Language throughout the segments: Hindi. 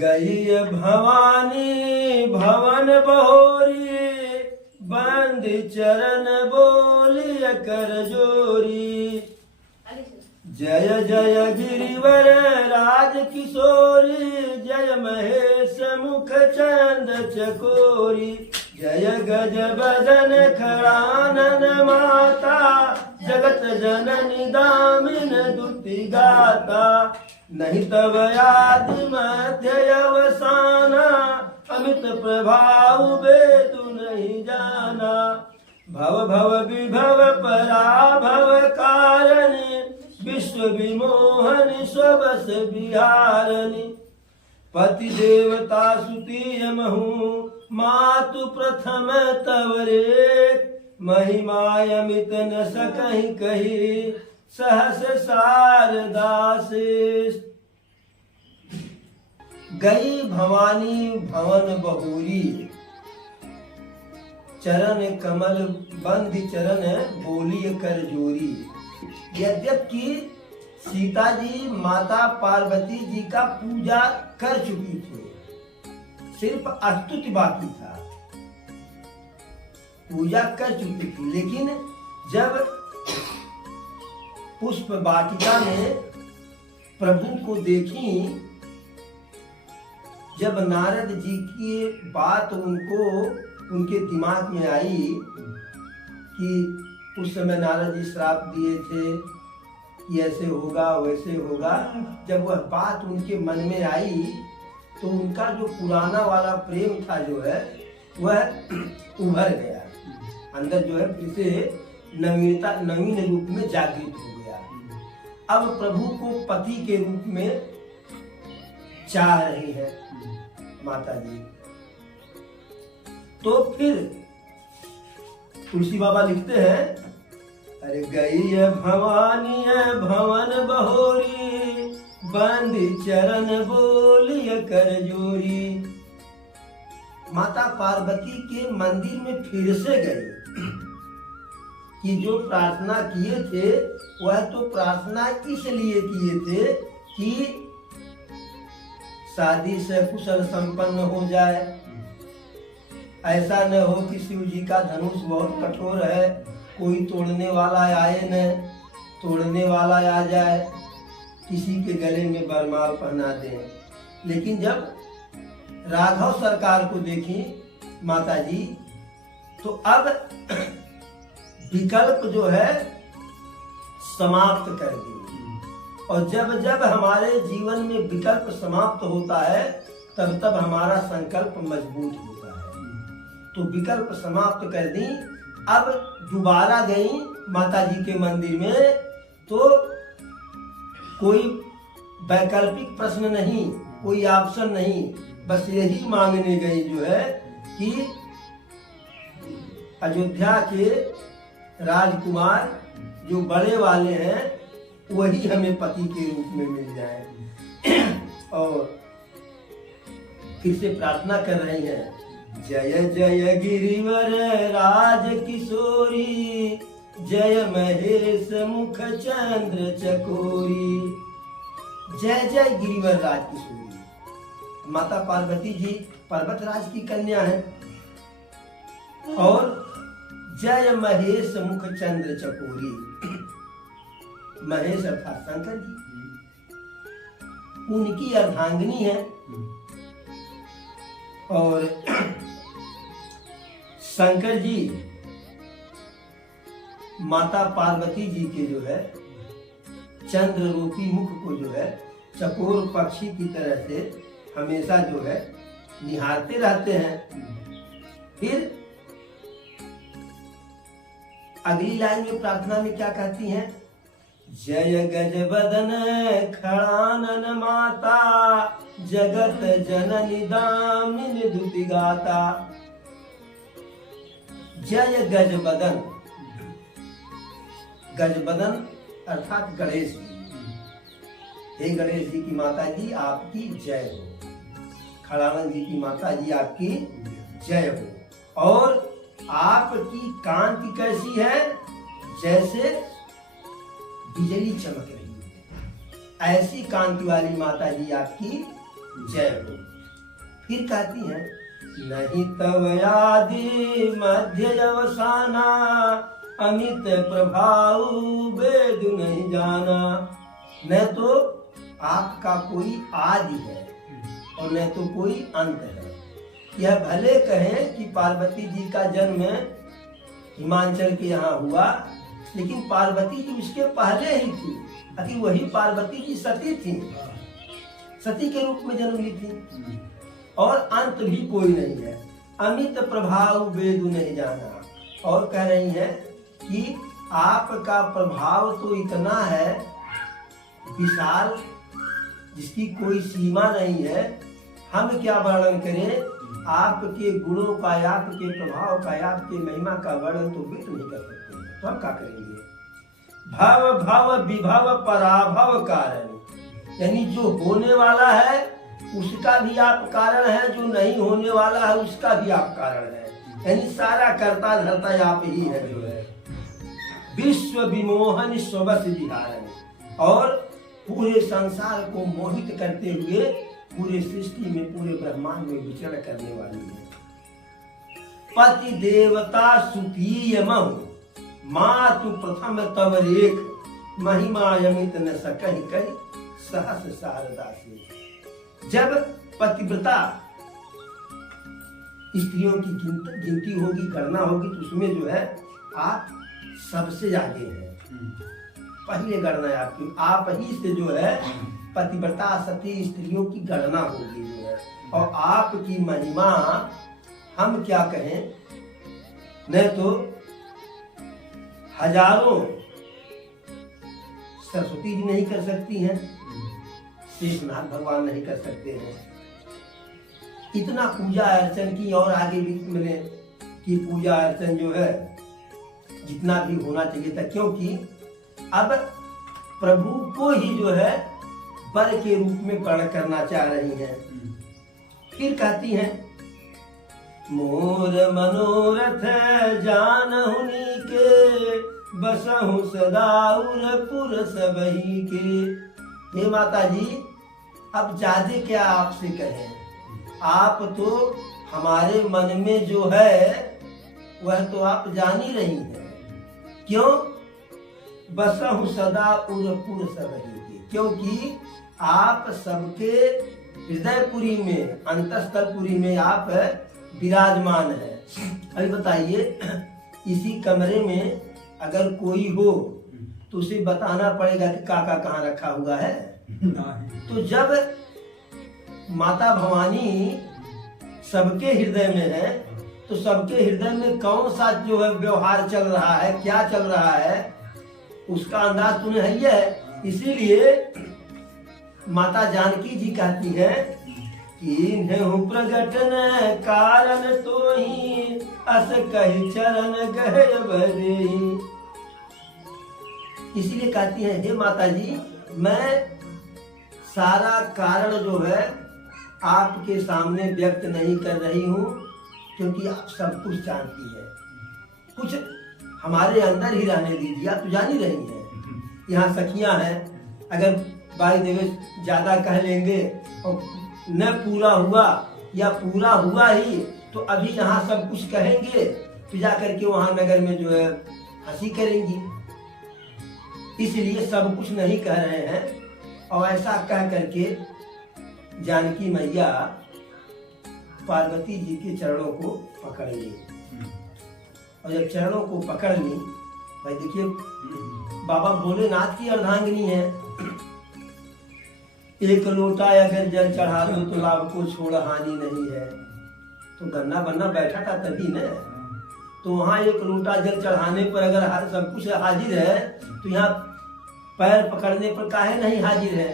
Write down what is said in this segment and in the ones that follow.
गई भवानी भवन बहोरी, बंद चरण बोलिय कर जोरी। जय जय गिरिवर राज किशोरी, जय महेश मुख चंद चकोरी। जय गज बदन खड़ानन माता, जगत जननी दामिन दुति गाता। नहीं तब आदि मध्य अवसाना, अमित प्रभाव वेदु नहीं जाना। भव भव विभव पराभव कारणि, विश्व विमोहन स्वबस बिहारनि। पति देवता सुतीय महु, मातु प्रथम तवरे। महिमा अमित न सकहि कही, सहस शारदासे। गई भवानी भवन बहोरी, चरण कमल बंद चरण बोलिय कर जोरी। यद्यपि सीता जी माता पार्वती जी का पूजा कर चुकी थी, सिर्फ स्तुति बाकी था, पूजा कर चुकी थी। लेकिन जब पुष्प वाटिका में प्रभु को देखी, जब नारद जी की बात उनके दिमाग में आई कि उस समय नारद जी श्राप दिए थे कि ऐसे होगा वैसे होगा, जब वह बात उनके मन में आई तो उनका जो पुराना वाला प्रेम था जो है वह उभर गया, अंदर जो है फिर से नवीन रूप में जागृत हो गया। अब प्रभु को पति के रूप में चाह रही है माता जी। तो फिर तुलसी बाबा लिखते हैं, अरे गई भवानी भवन बहोरी, बंद चरण बोलिय कर जोरी। माता पार्वती के मंदिर में फिर से गई कि जो प्रार्थना किए थे वह तो प्रार्थना इसलिए किए थे कि शादी से कुशल संपन्न हो जाए। ऐसा न हो कि शिव जी का धनुष बहुत कठोर है, कोई तोड़ने वाला आए न तोड़ने वाला आ जाए, किसी के गले में बरमाल पहना दे। लेकिन जब राघव सरकार को देखी माता जी, तो अब विकल्प जो है समाप्त कर दी। और जब जब हमारे जीवन में विकल्प समाप्त होता है तब तब हमारा संकल्प मजबूत होता है। तो विकल्प समाप्त कर दी। अब दोबारा गई माता जी के मंदिर में, तो कोई वैकल्पिक प्रश्न नहीं, कोई ऑप्शन नहीं, बस यही मांगने गई जो है कि अयोध्या के राजकुमार जो बड़े वाले हैं वही हमें पति के रूप में मिल जाए। और फिर से प्रार्थना कर रही हैं, जय जय गिरिवर राज किशोरी, जय महेश मुख चंद्र चकोरी। जय जय गिरिवर राज किशोरी। माता पार्वती जी पर्वतराज की कन्या है। और जय महेश मुख चंद्र चकोरी, महेश अर्थात शंकर जी, उनकी अर्धांगिनी है। और शंकर जी माता पार्वती जी के जो है चंद्र रूपी मुख को जो है चकोर पक्षी की तरह से हमेशा जो है निहारते रहते हैं। फिर अगली लाइन में प्रार्थना में क्या कहती हैं, जय गज बदन खड़ानन माता, जगत जननी दामिनी दुति गाता। जय गज बदन, गज बदन अर्थात गणेश जी। हे गणेश जी की माता जी आपकी जय हो, खड़ानन जी की माता जी आपकी जय हो। और आपकी कांति कैसी है, जैसे बिजली चमक रही है, ऐसी कांति वाली माता जी आपकी जय हो। फिर कहती हैं नहीं तव आदि मध्य अवसाना, अमित प्रभाव वेद नहीं जाना। न तो आपका कोई आदि है और न तो कोई अंत है। यह भले कहें कि पार्वती जी का जन्म हिमांचल के यहाँ हुआ, लेकिन पार्वती जी उसके पहले ही थी। अति वही पार्वती जी सती थी, सती के रूप में जन्म ली थी और अंत भी कोई नहीं है। अमित प्रभाव वेद नहीं जाना। और कह रही है कि आपका प्रभाव तो इतना है विशाल, जिसकी कोई सीमा नहीं है। हम क्या वर्णन करें आपके गुणों का, आपके प्रभाव का, आपके महिमा का वर्णन तो व्यक्त नहीं कर सकते हैं। तो हम क्या करेंगे? भव भव विभव पराभव कारण, यानी जो होने वाला है उसका भी आप कारण है, जो नहीं होने वाला है उसका भी आप कारण है। यानी सारा करता धरता आप ही है जो है। विश्व विमोहन स्वबस विहारण, और पूरे संसार को मोहित करते हुए पूरे सृष्टि में, पूरे ब्रह्मांड में विचरण करने वाली है। पति देवता सुखी महु, मातु प्रथम तव रेख, महिमा यमित न सकहि कहि, सहस शारदा से। जब पतिव्रता स्त्रियों की गिनती होगी, गणना होगी, तो उसमें जो है आप सबसे आगे हैं। पहले गणना है आपकी, आप ही से जो है पतिव्रता सती स्त्रियों की गणना होगी जो है। और आपकी महिमा हम क्या कहें, न तो हजारों सरस्वती जी नहीं कर सकती हैं, शेषनाग भगवान नहीं कर सकते हैं। इतना पूजा अर्चन की, और आगे भी मिले कि पूजा अर्चन जो है जितना भी होना चाहिए था, क्योंकि अब प्रभु को ही जो है वर के रूप में ग्रहण करना चाह रही हैं। फिर कहती हैं मोर मनोरथ जानहुनी के, बसहु सदा उरपुर सबही के। हे माता जी, अब ज्यादा क्या आपसे कहें, आप तो हमारे मन में जो है वह तो आप जान ही रही हैं। क्यों? बसहु सदा उरपुर सबही के, क्योंकि आप सबके हृदयपुरी में, अंतःस्थलपुरी में आप विराजमान है। अभी बताइए, इसी कमरे में अगर कोई हो तो उसे बताना पड़ेगा कि काका कहाँ रखा हुआ है। तो जब माता भवानी सबके हृदय में है, तो सबके हृदय में कौन सा जो है व्यवहार चल रहा है, क्या चल रहा है, उसका अंदाज तुम्हें है। इसीलिए माता जानकी जी कहती है कि प्रगटन कारण तो ही अस कही चरण गहे बरे। इसलिए कहती है हे माता जी, मैं सारा कारण जो है आपके सामने व्यक्त नहीं कर रही हूँ, क्योंकि आप सब कुछ जानती है। कुछ हमारे अंदर ही रहने दीजिए, आप तो जान ही रही हैं। यहाँ सखियां हैं, अगर बाई देवे ज्यादा कह लेंगे और न पूरा हुआ या पूरा हुआ ही, तो अभी यहाँ सब कुछ कहेंगे, तो जा करके वहां नगर में जो है हंसी करेंगी। इसलिए सब कुछ नहीं कह रहे हैं। और ऐसा कह करके जानकी मैया पार्वती जी के चरणों को पकड़ ली। और जब चरणों को पकड़ ली, भाई देखिए बाबा भोलेनाथ की अर्धांगिनी है। एक लोटा अगर जल चढ़ा दो तो लाभ को छोड़ हानि नहीं है। तो गन्ना बन्ना बैठा था तभी न, तो वहां एक लोटा जल चढ़ाने पर अगर सब कुछ हाजिर है, तो यहाँ पैर पकड़ने पर काहे नहीं हाजिर है।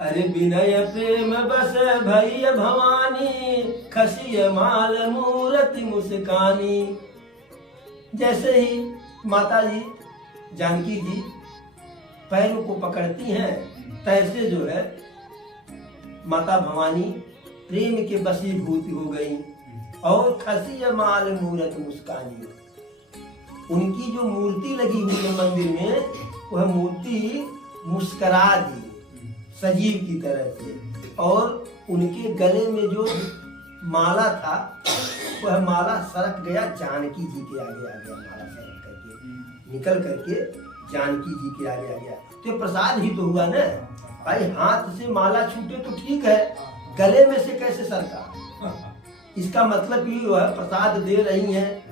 अरे विनय प्रेम बस भैया भवानी, खसिय माल मूर्ति मुस्कानी। जैसे ही माता जी जानकी जी पैरों को पकड़ती हैं, तैसे जो है माता भवानी प्रेम के वशीभूत हो गई। और खसिय माल मूर्ति मुस्कानी, उनकी जो मूर्ति लगी हुई है मंदिर में, वह मूर्ति मुस्करा दी सजीव की तरह से। और उनके गले में जो माला था, वह माला सरक गया जानकी जी के आगे आ गया, माला सरक करके निकल करके जानकी जी के आगे आ गया। तो प्रसाद ही तो हुआ ना भाई, हाथ से माला छूटे तो ठीक है, गले में से कैसे सरका? इसका मतलब ये हुआ प्रसाद दे रही हैं